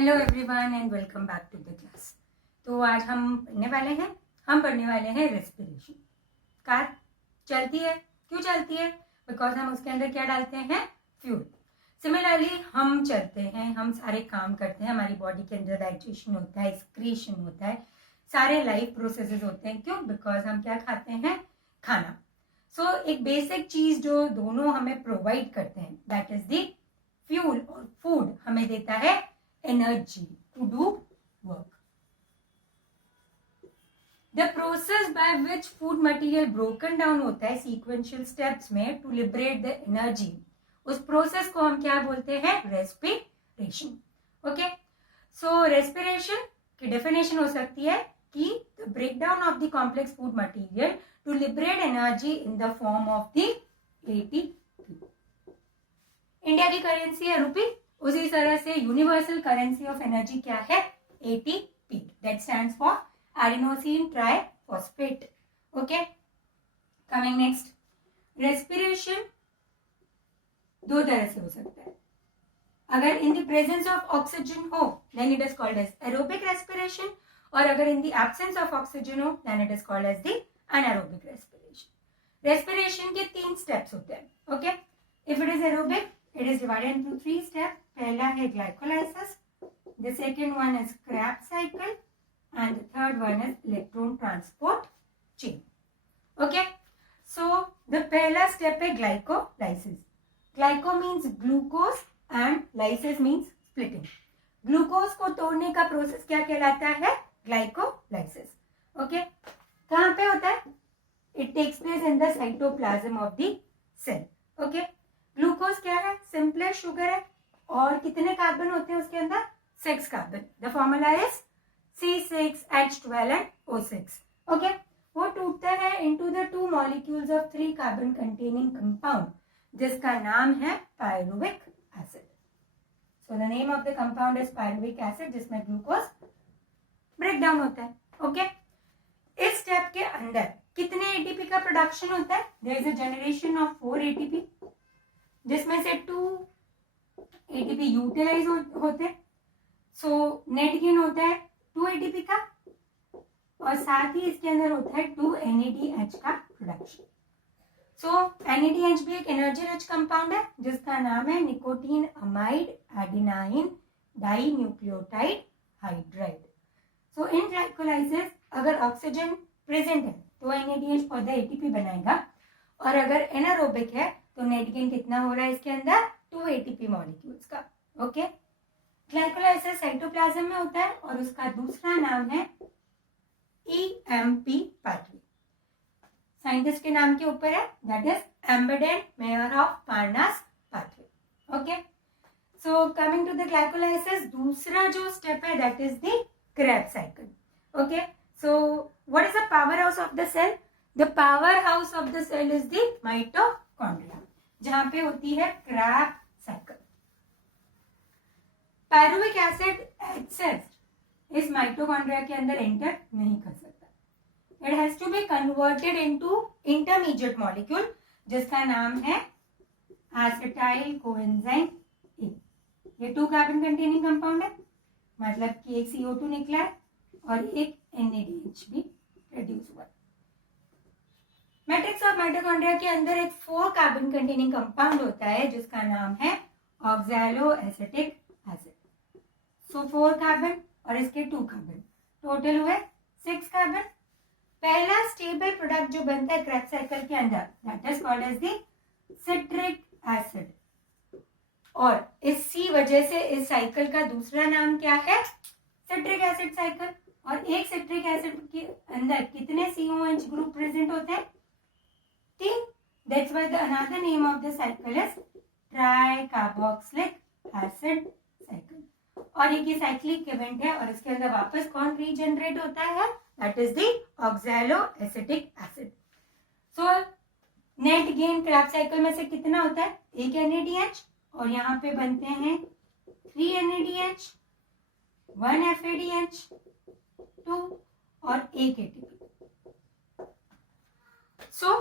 Hello everyone and welcome back to the class. तो आज हम पढ़ने वाले हैं रेस्पिरेशन। कार चलती है, क्यों चलती है? बिकॉज हम उसके अंदर क्या डालते हैं? फ्यूल। सिमिलरली हम चलते हैं, हम सारे काम करते हैं, हमारी बॉडी के अंदर डाइजेशन होता है, एक्सक्रीशन होता है, सारे लाइफ प्रोसेसेस होते हैं। क्यों? बिकॉज हम क्या खाते हैं? खाना। सो एक बेसिक चीज जो दोनों हमें प्रोवाइड करते हैं, दैट इज द फ्यूल। और फूड हमें देता है energy to do work. The process by which food material broken down होता है sequential steps में to liberate the energy, उस process को हम क्या बोलते हैं? respiration. Okay? So respiration की definition हो सकती है कि the breakdown of the complex food material to liberate energy in the form of the ATP. India की करेंसी है रुपी, उसी तरह से यूनिवर्सल करेंसी ऑफ एनर्जी क्या है? ATP, that stands for adenosine triphosphate. Okay, coming next, respiration दो तरह से हो सकता है। अगर in the presence of oxygen हो then it is called as aerobic respiration, और अगर in the absence of oxygen हो then it is called as the anaerobic respiration. Respiration के 3 स्टेप्स होते हैं। Okay, if it is aerobic it is divided into 3 steps. पहला है glycolysis, the second one is Krebs cycle, and the third one is electron transport chain. Okay, so the पहला step है glycolysis. Glyco means glucose and lysis means splitting. Glucose को तोड़ने का process क्या कहलाता है? ग्लाइकोलाइसिस। ओके, कहाँ पे होता है? It takes place in the cytoplasm of the cell. Okay, glucose क्या है? सिंपलेस्ट शुगर है, और कितने कार्बन होते हैं उसके अंदर? 6 carbon. The formula is C6H12 and O6। Okay, वो टूटता है into the 2 molecules of 3 carbon containing compound, जिसका नाम है pyruvic acid. So the name of the compound is pyruvic acid, जिसमें ग्लूकोज ब्रेक डाउन होता है। ओके, इस स्टेप के अंदर कितने एटीपी का प्रोडक्शन होता है? There is a generation of 4 ATP, जिसमें से 2 एटीपी यूटिलाइज होते हैं। सो नेट गेन होता है 2 एटीपी का, और साथ ही इसके अंदर होता है 2 NADH का प्रोडक्शन। सो NADH भी एक एनर्जी रिच कंपाउंड है, जिसका नाम है nicotinamide adenine dinucleotide hydride. So in glycolysis अगर ऑक्सीजन प्रेजेंट है तो NADH पौधा एटीपी बनाएगा, और अगर एनारोबिक है तो नेट गेन कितना हो रहा है इसके अंदर? 2 एटीपी मॉलिक्यूल्स का। ओके, ग्लाइकोलाइसिस साइटोप्लाज्म में होता है, और उसका दूसरा नाम है EMP पाथवे। साइंटिस्ट के नाम के ऊपर है, that is Embden Meyerhof Parnas pathway. Okay, so coming to the glycolysis, दूसरा जो स्टेप है that is the Krebs cycle. Okay, so what is the power house of the cell? The power house of the cell is the mitochondria, जहां पे होती है Krebs cycle. Pyruvic acid access इस mitochondria के अंदर enter नहीं कर सकता। It has to be converted into intermediate molecule, जिसका नाम है एसिटाइल कोएंजाइम ए। ये 2 कार्बन कंटेनिंग कंपाउंड है, मतलब कि एक CO2 निकला है और एक NADH भी प्रोड्यूस हुआ। मैट्रिक्स ऑफ माइटोकॉन्ड्रिया के अंदर एक 4 कार्बन कंटेनिंग कंपाउंड होता है, जिसका नाम है ऑक्सैलोएसिटिक एसिड। सो 4 कार्बन और इसके 2 कार्बन, टोटल हुए 6 कार्बन। पहला स्टेबल प्रोडक्ट जो बनता है क्रेब्स साइकिल के अंदर, that is called as the citric acid, और इसी वजह से इस साइकिल का दूसरा नाम क्या है? Citric acid cycle. और एक सिट्रिक एसिड के अंदर कितने COH ग्रुप प्रेजेंट होते हैं? 3. That's why the another name of the cycle is tricarboxylic acid cycle. और ये साइक्लिक इवेंट है, और इसके अंदर वापस कौन रीजनरेट होता है? That is the oxaloacetic acid. So net gain Krebs cycle में से कितना होता है? एक NADH, और यहाँ पे बनते हैं 3 NADH, 1 FADH, 2 और 1 ATP। सो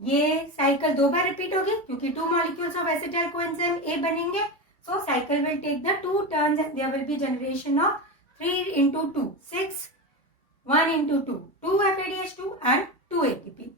ये साइकिल 2 बार रिपीट होगी, क्योंकि 2 molecules of acetyl coenzyme A बनेंगे। So cycle will take the 2 turns and there will be generation of 3 into 2, 6, 1 into 2, 2 FADH2 and 2 ATP.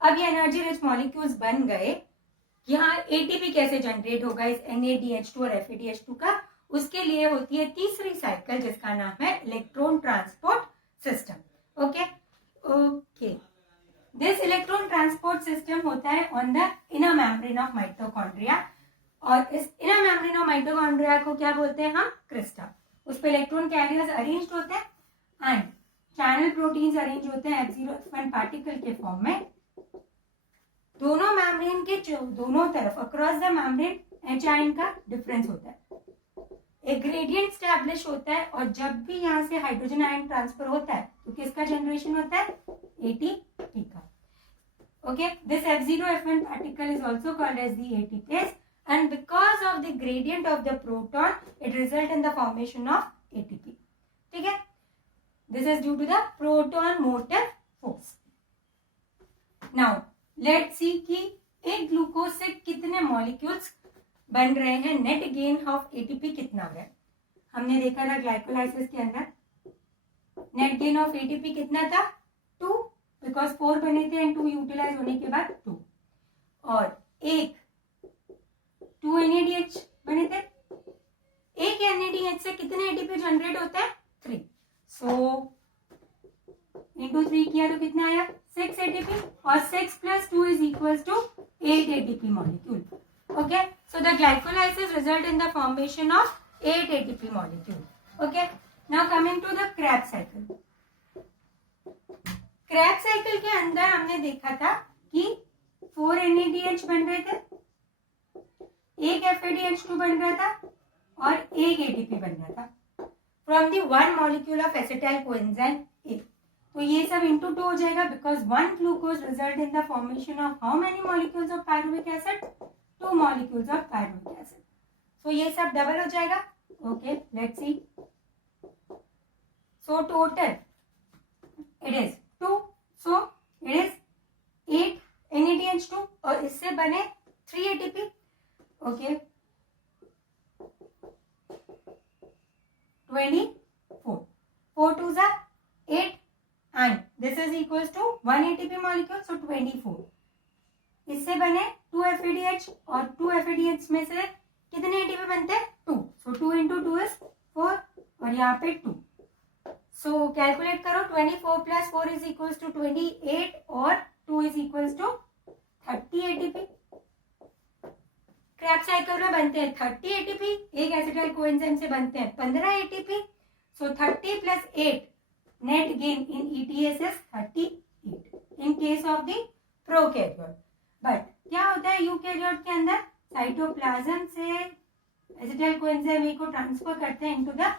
अब ये एनर्जी रिच मॉलिक्यूल्स बन गए, यहाँ ATP कैसे जनरेट होगा इस NADH2 और FADH2 का, उसके लिए होती है तीसरी साइकिल जिसका नाम है electron transport system. Okay this electron transport system होता है on the inner membrane of mitochondria, और इस इनर मेम्ब्रेन ऑफ माइटोकॉन्ड्रिया को क्या बोलते हैं हम, क्रिस्टा। उस पर इलेक्ट्रॉन कैरियर्स अरेंज्ड होते हैं एंड चैनल प्रोटीन्स अरेंज होते हैं F0F1 पार्टिकल के फॉर्म में। दोनों मेम्ब्रेन के दोनों तरफ across the membrane H ion का डिफरेंस होता है, एक ग्रेडियंट स्टैब्लिश होता है, और जब भी यहाँ से हाइड्रोजन आयन ट्रांसफर होता है तो किसका जनरेशन होता है, ATP का। Okay this F0F1 particle is also called as the ATPase, and because of the gradient of the proton it result in the formation of ATP। ठीक है, this is due to the proton motive force। now let's see कि एक glucose से कितने molecules बन रहे हैं, net gain of ATP कितना हो रहा है। हमने देखा था ग्लाइकोलाइसिस के अंदर नेट गेन ऑफ ATP कितना था, 2, बिकॉज 4 बने थे एंड 2 यूटिलाइज होने के बाद 2, और एक 2 NADH बने थे, एक NADH से कितने ATP जनरेट होता है, 3, सो इंटू 3 किया तो कितना आया, 6 ATP, और 6 plus 2 is equals to 8 ATP molecule। Okay, so the glycolysis result in the formation of 8 ATP molecule। Okay, now coming to the Krebs cycle। Krebs cycle के अंदर हमने देखा था कि 4 NADH बन रहे थे, एक FADH2 बन रहा था और एक ATP बन रहा था from the one molecule of acetyl coenzyme A। तो ये सब into 2 हो जाएगा, because one glucose result in the formation of how many molecules of pyruvic acid, 2 molecules of pyruvic acid। so ये सब डबल हो जाएगा। okay let's see, so total it is 2, so it is 8 NADH2 और इससे बने 3 ATP। okay 24, 4 2s are 8 and this is equals to 1 ATP molecule, so 24। इससे बने 2 FADH और 2 FADH में से कितने ATP बनते हैं, 2, so 2 into 2 is 4 और यहाँ पे 2, so कैलकुलेट करो, 24 plus 4 is equals to 28 और 2 is equals to 30 ATP। Krebs cycle में बनते हैं 30 ATP, एक एसिटाइल कोएंजाइम से बनते हैं 15 ATP, so 30 plus 8 net gain in ETS is 38 in case of the prokaryote। but क्या होता है यूकैरियोट के अंदर, साइटोप्लाज्म से एसिटाइल कोएंजाइम ए को ट्रांसफर करते हैं into the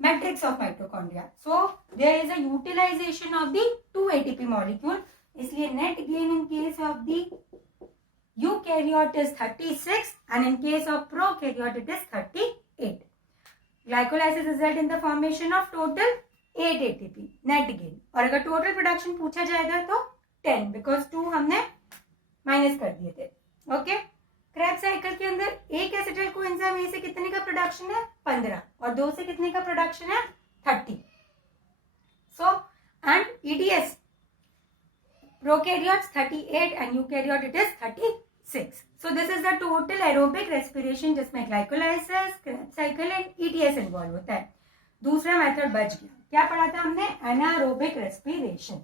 matrix of mitochondria, so there is a utilisation of the 2 ATP molecule, इसलिए net gain in case of the eukaryote is 36 and in case of prokaryote it is 38। glycolysis result in the formation of total 8 ATP net gain, और अगर total production पूछा जाएगा तो 10, because 2 हमने minus कर दिए थे। ओके क्रैब साइकिल के अंदर एक एसिटाइल कोएंजाइम ए से कितने का प्रोडक्शन है, 15, और 2 से कितने का प्रोडक्शन है, 30। So and ETS prokaryotes 38 and eukaryote it is 36। so this is the total aerobic respiration जिसमें glycolysis, Krebs cycle and ETS involve होता है। दूसरा मेथड बच गया, क्या पढ़ा था हमने, एनारोबिक रेस्पिरेशन।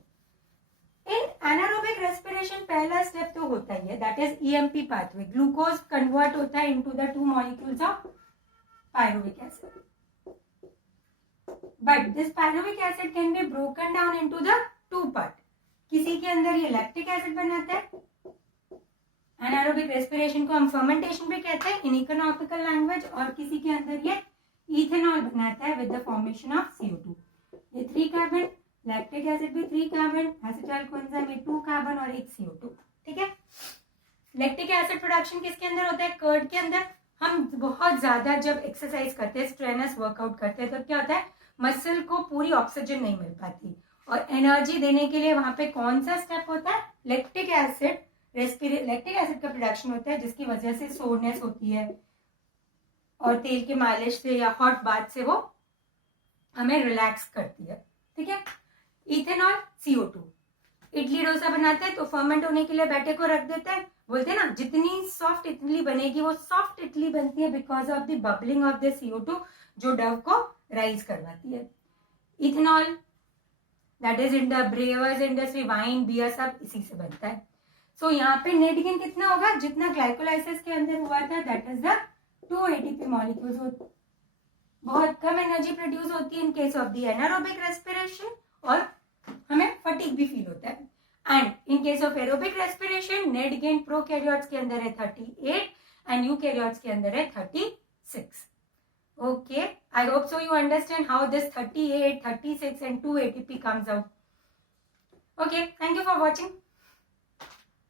इन एनारोबिक रेस्पिरेशन पहला स्टेप तो होता ही है, that is EMP pathway, glucose convert होता है into the 2 molecules of pyruvic acid, but this pyruvic acid can be broken down into the 2 part. किसी के अंदर ये लैक्टिक एसिड बनाता है, एनारोबिक रेस्पिरेशन को हम फर्मेंटेशन भी कहते हैं इन इकोनॉमिकल लैंग्वेज, और किसी के अंदर ये इथेनॉल बनाता है with the formation of CO2। ये 3 कार्बन, लैक्टिक एसिड भी 3 कार्बन, एसिटाइल कोएंजाइम में 2 कार्बन और 1 CO2। ठीक है, लैक्टिक एसिड प्रोडक्शन किसके अंदर होता है, कर्ड के अंदर। हम बहुत ज्यादा जब एक्सरसाइज करते हैं, स्ट्रेनस वर्कआउट करते हैं, तब क्या होता है, मसल को पूरी ऑक्सीजन नहीं मिल पाती, और एनर्जी देने के लिए वहां पे कौन सा स्टेप होता है, लैक्टिक एसिड का प्रोडक्शन होता है, जिसकी वजह से सोरनेस होती है, और तेल के मालिश से या हॉट बाथ से वो हमें रिलैक्स करती है, ठीक है। इथेनॉल, CO2, इडली डोसा बनाते हैं तो फर्मेंट होने के लिए बैटर को रख देते हैं, बोलते हैं ना जितनी सॉफ्ट इडली बनेगी वो सॉफ्ट इडली बनती है because of the bubbling of the CO2 जो डव को राइज करवाती है। Ethanol that is in the brewers industry, wine, beer सब इसी से बनता है। सो यहाँ पे नेट गेन कितना होगा, जितना ग्लाइकोलाइसिस के अंदर हुआ था that is the 2 ATP molecules. बहुत कम एनर्जी प्रोड्यूस होती है इन case of the anaerobic respiration और हमें फटीग भी फील होता है। And in case of aerobic respiration net gain prokaryotes के अंदर है 38 एंड यूकैरियोट्स के अंदर है 36। Okay, I hope so you understand how this 38, 36 and 2 ATP comes out. Okay, thank you for watching.